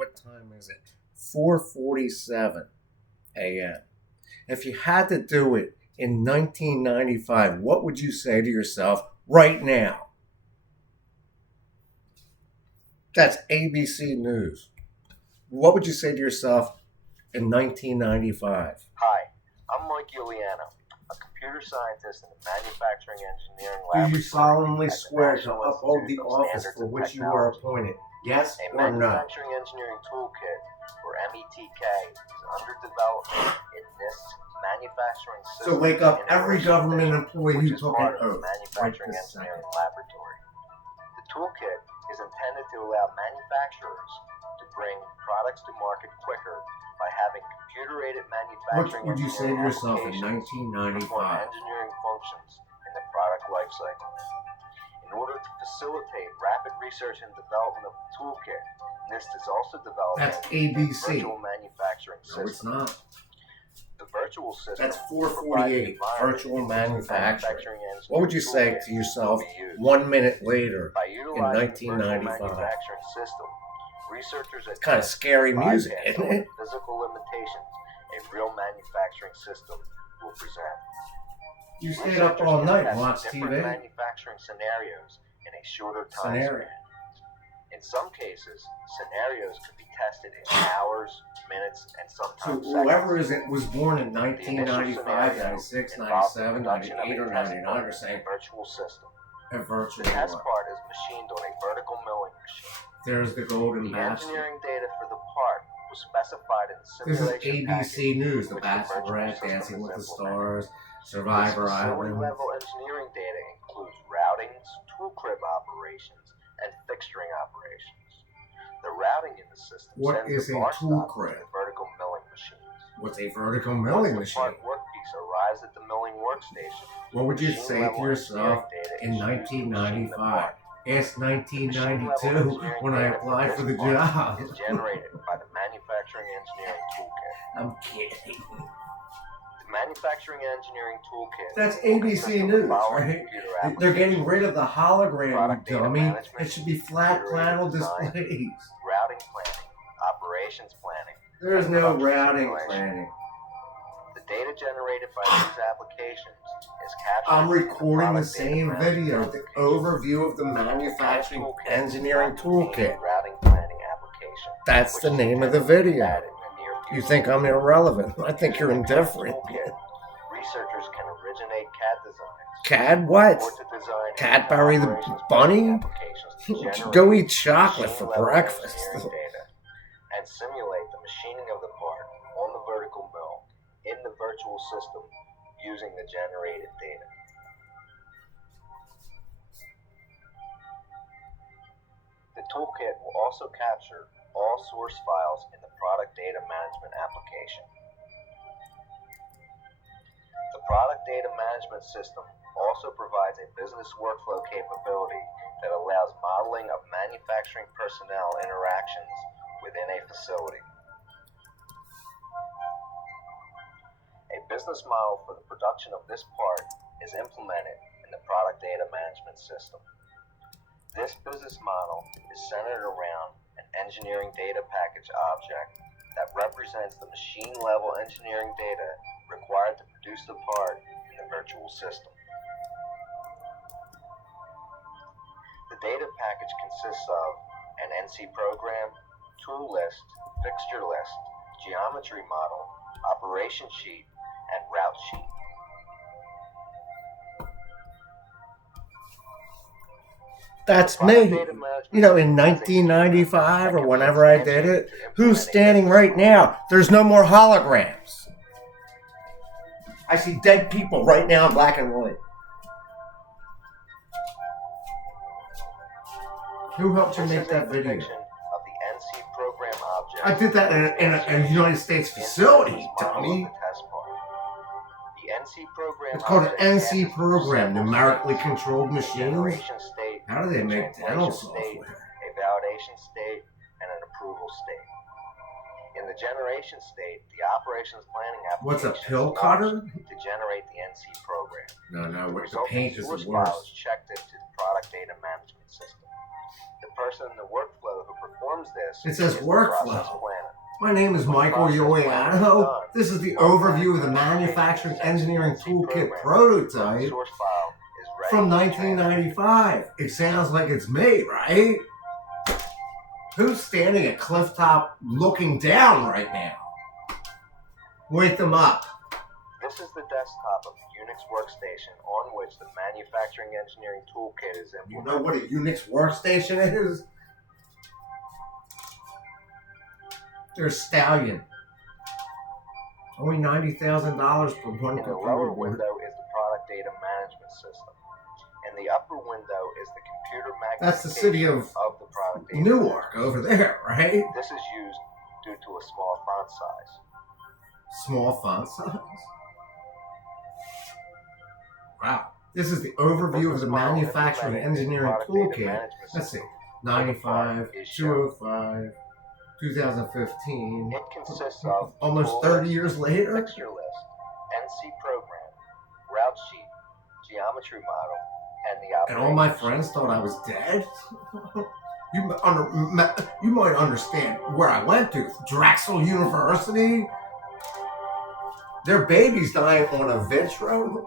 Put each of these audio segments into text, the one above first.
What time is it? 4:47 a.m. If you had to do it in 1995, what would you say to yourself right now? That's ABC News. What would you say to yourself in 1995? Hi, I'm Mike Giuliano, a computer scientist in the manufacturing engineering Do laboratory. you solemnly at the swear to National uphold the Institute of office Standards for and which you were Technology. appointed? Yes A or no? manufacturing engineering toolkit, or METK, is under development in NIST Manufacturing So Systems wake up every Integration government Division, employee which who is took part an of the oath. Manufacturing Right this Engineering second. Laboratory. The toolkit is intended to allow manufacturers to bring products to market quicker by having computer-aided manufacturing What would you say to engineering yourself in applications perform 1995? engineering functions in the product lifecycle. In order to facilitate rapid research and development of the toolkit, NIST is also developing That's a ABC. virtual manufacturing No, it's system. not. The virtual system That's provides 448, an environment virtual in which the manufacturing. engineering What would you say toolkit to yourself will be used. 1 minute later By in utilizing the virtual 1995? manufacturing system, researchers It's kind of scary music, bypass isn't all it? the physical limitations a real manufacturing system will present. You stayed up all night and watched different TV? manufacturing scenarios in a shorter time Scenario. span. In some cases, scenarios could be tested in hours, minutes, and So sometimes whoever seconds. was born in 1995, 96, 97, 98, or 99 are saying virtual system. a virtual The test what? part is machined on a vertical milling machine. There's the golden The bachelor. engineering data for the part was specified in the This is simulation ABC News, The which the virtual Bachelorette, system Dancing is with the implemented. Stars, Survivor This Island. facility-level engineering data includes routings, tool crib operations, and fixturing operations. The routing in the system What sends is the a bar tool stock crib? to the vertical milling machines. What's a vertical Once milling the machine? part workpiece arrives at the milling workstation, What would you machine say level to yourself engineering data in is used to machine the 1995? part. Ask The machine level 1992 engineering when I data applied this for the part job. is generated by the manufacturing engineering toolkit. I'm kidding. The manufacturing engineering toolkit That's will ABC consist of the News, following right? computer They're getting applications: rid of the hologram, product you data dummy. management, It should be flat computer-aided panel design, displays. routing planning, operations planning. There is no production routing simulation. planning. The data generated by these applications is captured. I'm recording the in product data same management video, the application. overview of the manufacturing Toolkit engineering will contain toolkit. a routing planning application. That's which the is name of the intended to be video. added in the near You future. think I'm irrelevant? I think you're Using the CAD indifferent. toolkit, researchers can originate CAD designs. CAD what? Or to design Cadbury the operations bunny? planning applications to generate Go eat chocolate for machine-level breakfast. engineering data and simulate the machining of the part on the vertical mill in the virtual system using the generated data. The toolkit will also capture all source files in the product data management application. The product data management system also provides a business workflow capability that allows modeling of manufacturing personnel interactions within a facility. A business model for the production of this part is implemented in the product data management system. This business model is centered around an engineering data package object that represents the machine-level engineering data required to produce the part in the virtual system. The data package consists of an NC program, tool list, fixture list, geometry model, operation sheet, and route sheet. That's me. You know, in 1995 or whenever I did it, who's standing right now? There's no more holograms. I see dead people right now in black and white. Who helped you make that video? Of the NC program object. I did that in a United States facility, dummy. The NC program. It's called an NC program, numerically controlled machines. State, How do they make dental state, software? a validation state, and an approval state. In the generation state, the operations planning application. What's a pill cutter? To generate the NC program. No, The the resulting paint is source the file worst. is checked into the product data management system. The person in the workflow who performs this It says is the workflow. process planner. My name is Michael Ioiano. This is the overview of the Manufacturing Engineering Toolkit prototype Source file is ready from to be transferred. 1995. It sounds like it's me, right? Who's standing at cliff top looking down right now? Wake them up. This is the desktop of the Unix workstation on which the Manufacturing Engineering Toolkit is You implemented. know what a Unix workstation is? There's Stallion. Only $90,000 per one In the computer lower board. window is the product data management system. In the upper window is the computer magnification That's the city of the product data. Newark over there, right? This is used due to a small font size. Small font size. Wow. This is the overview of the Manufacturing Engineering Toolkit. Let's see. 95, 205, 2015. It consists of Almost 30 years later. fixture list, NC program, route sheet, geometry model, and the And all my operation friends sheet. thought I was dead? You might understand where I went to. Drexel University. Their baby's dying on a Vitro.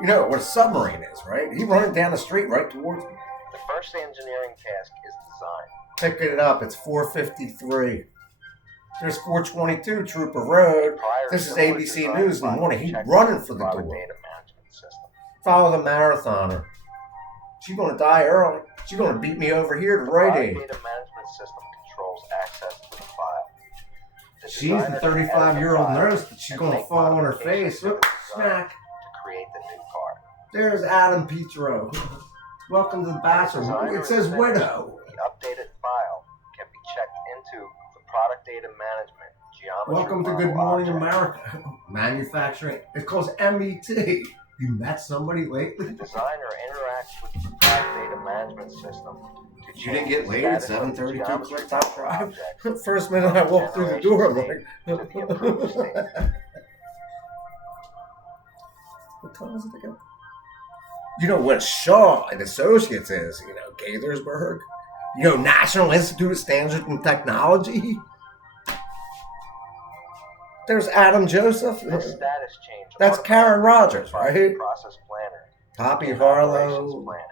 You know what a submarine is, right? He running down the street right towards me. The first engineering task is design. Picking it up, it's 453. There's 422 Trooper Road. Prior This is similar ABC design News in the by morning. He's check running for the product door. data management system. Follow the marathoner. She's gonna die early. She's gonna beat me over here to The Rite product Aid. data management system controls access to the file. The She's the designer can edit the 35-year-old file nurse that she's and gonna make fall on her modifications face. to the Whoop, design smack. to create the new part. There's Adam Petro. Welcome to the Bachelor. It says widow. The updated file can be checked into the product data management geometry Welcome to model Good Morning object. America. Manufacturing. It's called MET. You met somebody lately? The designer interacts with the product data management system to You didn't change get the laid at status of the 732 geometry Clifftop model Drive? object First minute I walked through the door, I'm like, to the approved state. what time is it again? You know what Shaw and Associates is, you know, Gaithersburg. You know, National Institute of Standards and Technology. There's Adam Joseph. This status change That's Karen Rogers, by right? the process planner. Poppy and operations Harlow. planner.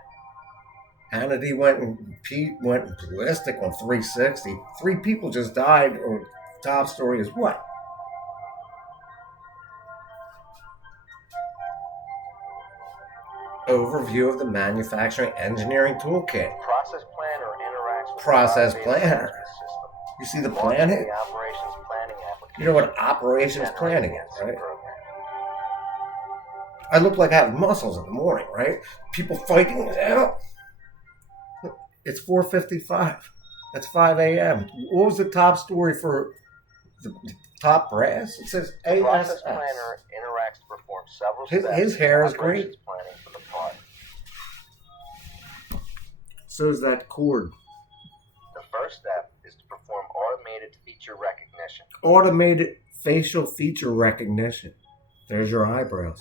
Hannity went and Pete went ballistic on 360. 3 people just died, or top story is what? Overview of the Manufacturing Engineering Toolkit. Process planner interacts with Process the product data planner. management system. You see the Launching planet? the operations planning application. You know what operations generating planning the is, right? program. I look like I have muscles in the morning, right? People fighting it out. It's 4:55. That's 5 a.m. What was the top story for the top brass? It says The process ASS. planner interacts to perform several His- steps his hair is in operations great. planning for the part. So is that cord. The first step is to perform automated feature recognition. Automated facial feature recognition. There's your eyebrows.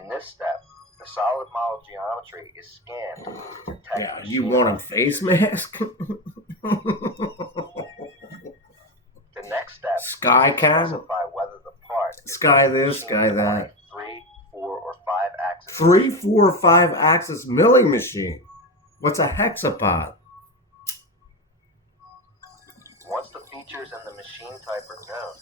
In this step, the solid model geometry is scanned to detect Yeah, machine you want a face mask? The next step Sky is to cam? specify whether the part is Sky this, machine sky that. 3, 4, or 5 axis. 3, 4, 5 axis milling machine. What's a hexapod? Once the features and the machine type are known,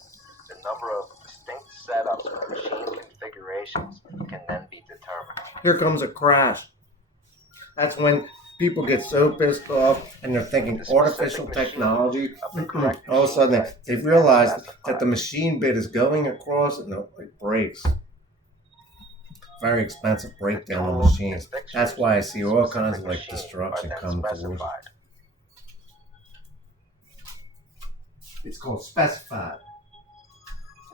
the number of distinct setups or machine configurations can then be determined. Here comes a crash. That's when people get so pissed off and they're thinking artificial technology. All of a sudden they realize that the machine bit is going across and it breaks. Very expensive breakdown on machines. That's why I see all kinds of like destruction come towards it. It's called specified.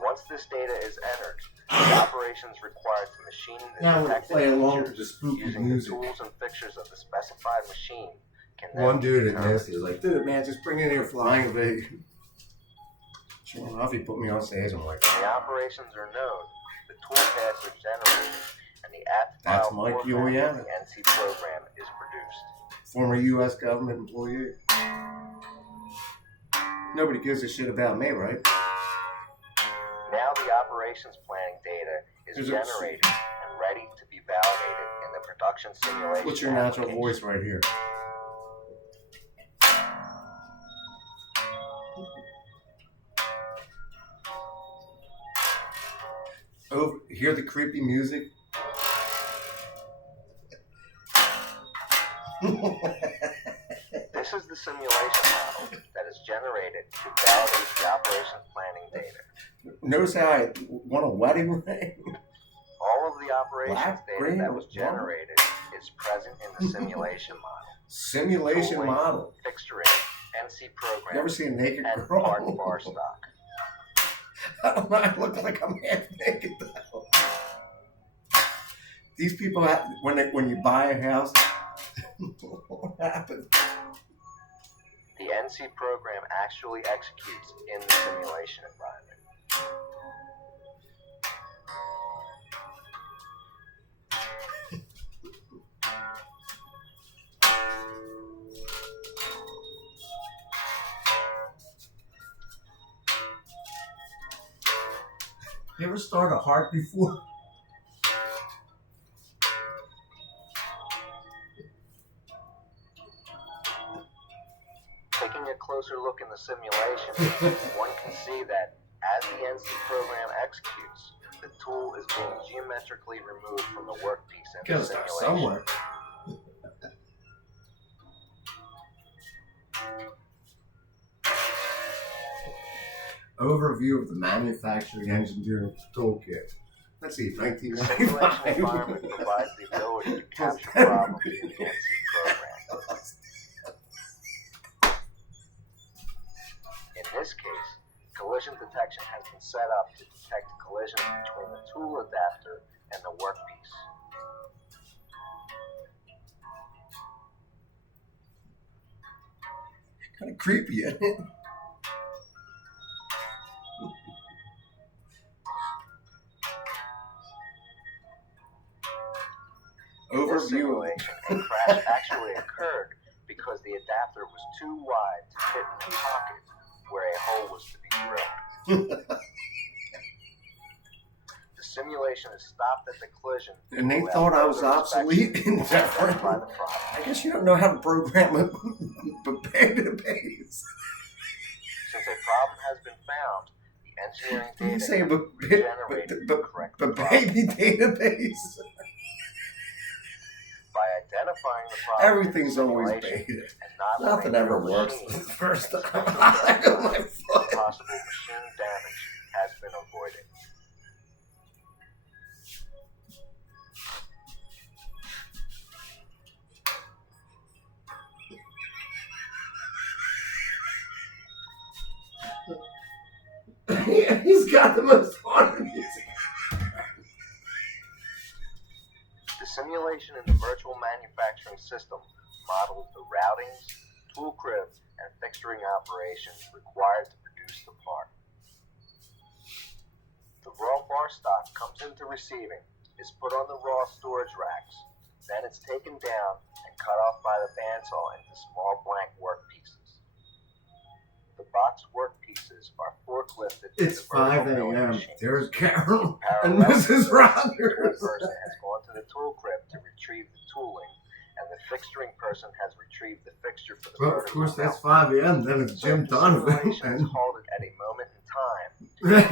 Once this data is entered, the operations required to machine the Now we're gonna detected play along to features the spooky using music. the tools and fixtures of the specified machine can then One be dude at determined. this, he was like, dude, man, just bring in your flying V. Sure enough, he put me on stage. I'm like, When the operations are known, the tool paths are generated, and the app That's file Mike format Iuliano. of the NC program is produced. Former U.S. government employee. Nobody gives a shit about me, right? Now the operations planning data is generated and ready to be validated in the production simulation. What's your natural voice right here? Oh, hear the creepy music? This is the simulation model that is generated to validate the operations planning data. Notice how I want a wedding ring? All of the operations Black, data green, that or was brown? generated is present in the simulation model. Simulation Tooling, model. Fixturing, NC program, You ever see a naked and girl? part bar stock. I don't know, I look like I'm half naked though. These people, when you buy a house, what happens? The NC program actually executes in the simulation environment. You ever start a heart before? Taking a closer look in the simulation, one can see that as the NC program executes, the tool is being geometrically removed from the workpiece in the Gotta start simulation. somewhere. Overview of the manufacturing engineering toolkit. Let's see, The simulation 1995. environment provides the ability to capture problems in the NC program. In this case, collision detection has been set up to detect collisions between the tool adapter and the workpiece. Kind of creepy, isn't it? In this Overview. simulation, a crash actually occurred because the adapter was too wide to fit in the pocket where a hole was to be drilled. The simulation is stopped at the collision. And they without thought I was further obsolete inspection and to identify different. the problem. I guess you don't know how to program a database. Since a problem has been found, the engineering You data say can be regenerated to correct the problem. baby database. By identifying the problem, Everything's in the always simulation beta. and not on Nothing a ever real works machine, the first time. special I got my design, foot. possible machine damage has been avoided. He's got the most fun music. The simulation in the virtual manufacturing system models the routings, tool crib, and fixturing operations required to produce the part. The raw bar stock comes into receiving, is put on the raw storage racks, then it's taken down and cut off by the bandsaw into small blank work pieces. The box work pieces are forklifted to It's the virtual 5 milling a.m. machine. There's Carol and Parallel, Mrs. the tool Rogers. person has gone to the tool crib to retrieve the tooling, and the fixturing person has retrieved the fixture for the Well, of vertical course, that's mount. 5 a.m. Then it's So Jim the Donovan. simulation is And halted at a moment in time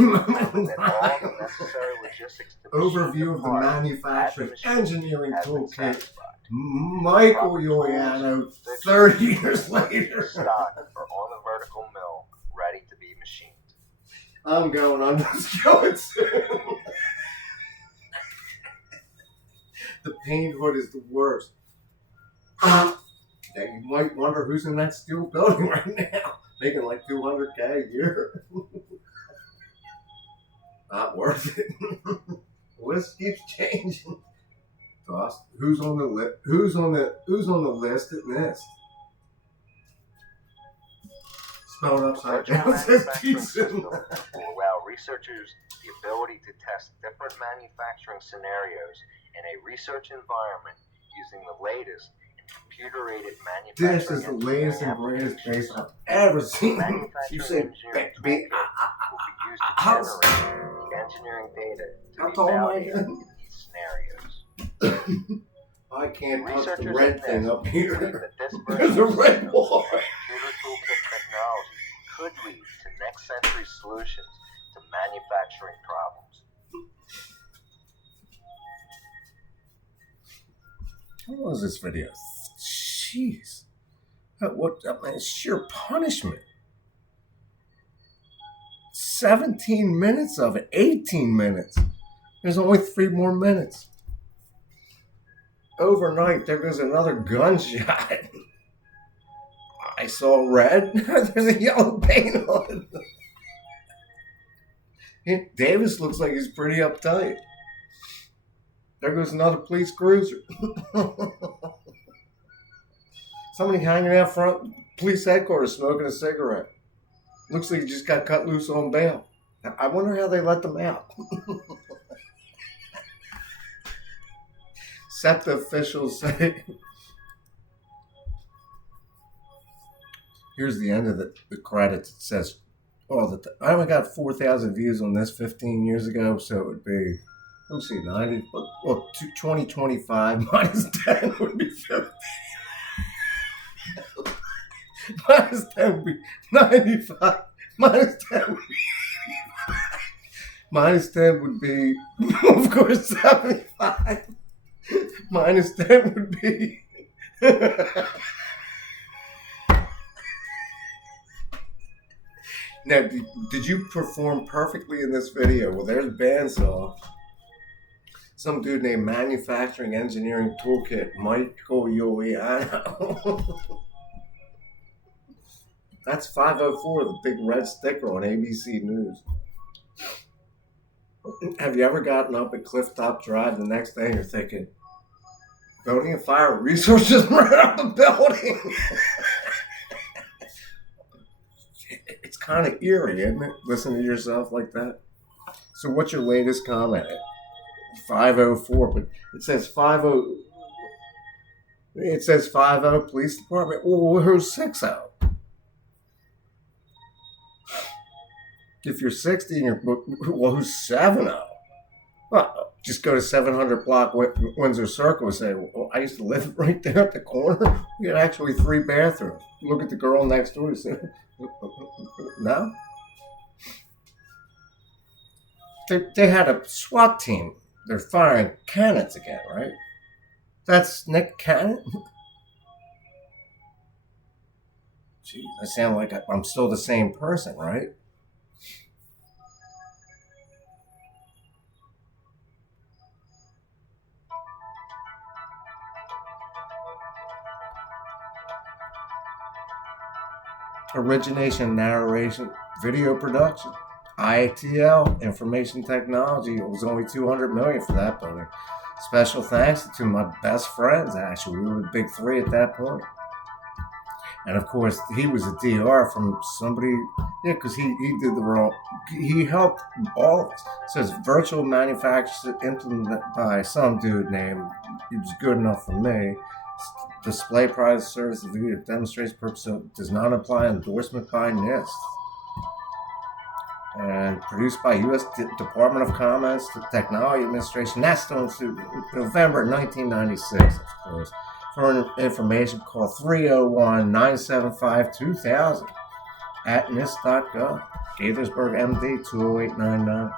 Moment that all the necessary logistics to overview machine of the part manufacturing engineering has been toolkit. satisfied. Michael Iuliano, 30 years later. Stock are on the vertical mill, ready to be machined. I'm going on this show soon. The paint hood is the worst. Now you might wonder who's in that steel building right now, making like $200K a year. Not worth it. The list keeps changing. Toss. Who's on the list? Who's on the list at NIST? Spelled upside Virtual down says manufacturing pizza. system will allow researchers the ability to test different manufacturing scenarios in a research environment using the latest in computer-aided This manufacturing is the latest and greatest applications. base I've ever seen. Manufacturing You say, engineering be, toolkit will be used to how generate the engineering data to be tall am I validated again? in these scenarios. I can't touch the Researchers red at thing NIST up believe here. that this There's version a of red systems wall. and computer toolkit technology could lead to next century solutions to manufacturing problems. How long is this video? Jeez. What? I mean, sheer punishment. 17 minutes of it. 18 minutes. There's only 3 more minutes. Overnight, there goes another gunshot. I saw red. There's a yellow paint on it. Davis looks like he's pretty uptight. There goes another police cruiser. Somebody hanging out front police headquarters smoking a cigarette. Looks like he just got cut loose on bail. I wonder how they let them out. SEPTA officials say. Here's the end of the credits. It says, I only got 4,000 views on this 15 years ago, so it would be, let me see, 90, 2025 minus 10 would be 50. Minus 10 would be 95. Minus 10 would be 85. Minus 10 would be, of course, 75. Minus 10 would be... Now, did you perform perfectly in this video? Well, there's bandsaw. Some dude named Manufacturing Engineering Toolkit, Michael Iuliano. That's 504, the big red sticker on ABC News. Have you ever gotten up at Clifftop Drive the next day and you're thinking, building and fire resources right up the building? It's kind of eerie, isn't it? Listen to yourself like that. So what's your latest comment? 504, but it says 50. It says 50 police department. Well, who's 60? If you're 60 and you're, well, who's 70? Well, just go to 700 block Windsor Circle and say, well, I used to live right there at the corner. We had actually 3 bathrooms. Look at the girl next door and say, no? They had a SWAT team. They're firing cannons again, right? That's Nick Cannon? Gee, I sound like I'm still the same person, right? Origination, narration, video production. ITL, information technology. It was only $200 million for that building. Special thanks to my best friends, actually. We were the big 3 at that point. And of course, he was a DR from somebody, yeah, because he did the wrong, he helped all of us. So it's virtual manufacturer implemented by some dude named, he was good enough for me. Display product service video demonstrates purpose, so does not apply endorsement by NIST. And produced by U.S. Department of Commerce, Technology Administration. That's still in November 1996, of course. For information, call 301-975-2000 at NIST.gov. Gaithersburg, MD, 20899.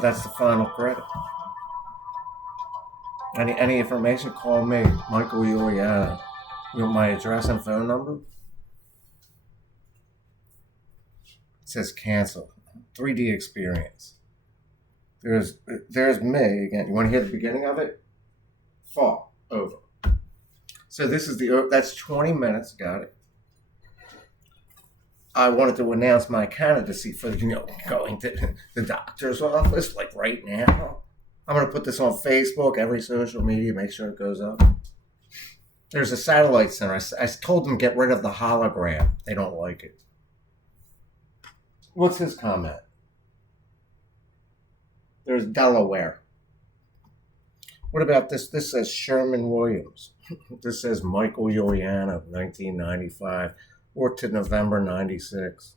That's the final credit. Any information, call me, Michael Iuliano. You want my address and phone number? It says cancel. 3D experience. There's me again. You want to hear the beginning of it? Fall over. So this is that's 20 minutes. Got it. I wanted to announce my candidacy for going to the doctor's office like right now. I'm going to put this on Facebook, every social media, make sure it goes up. There's a satellite center. I told them get rid of the hologram. They don't like it. What's his comment? There's Delaware. What about this? This says Sherman Williams. This says Michael Juliana, 1995, or to November 96.